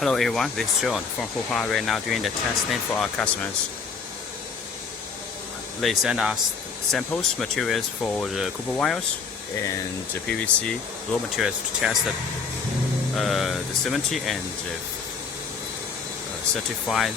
Hello everyone, this is John from Whatapp right now doing the testing for our customers. They send us samples, materials for the copper wires and the PVC raw materials to test the 70 and certified.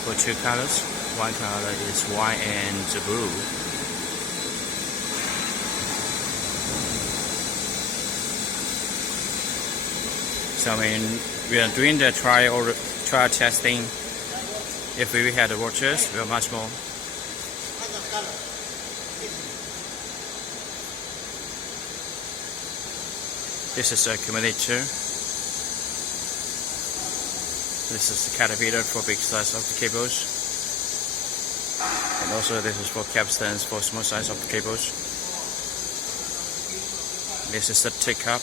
For two colors, one color is white and blue. So when we are doing the trial testing, if we had the watches, we are much more. This is a accumulator. This is the caterpillar for big size of the cables, and also this is for capstans for small size of the cables. This is the teacup.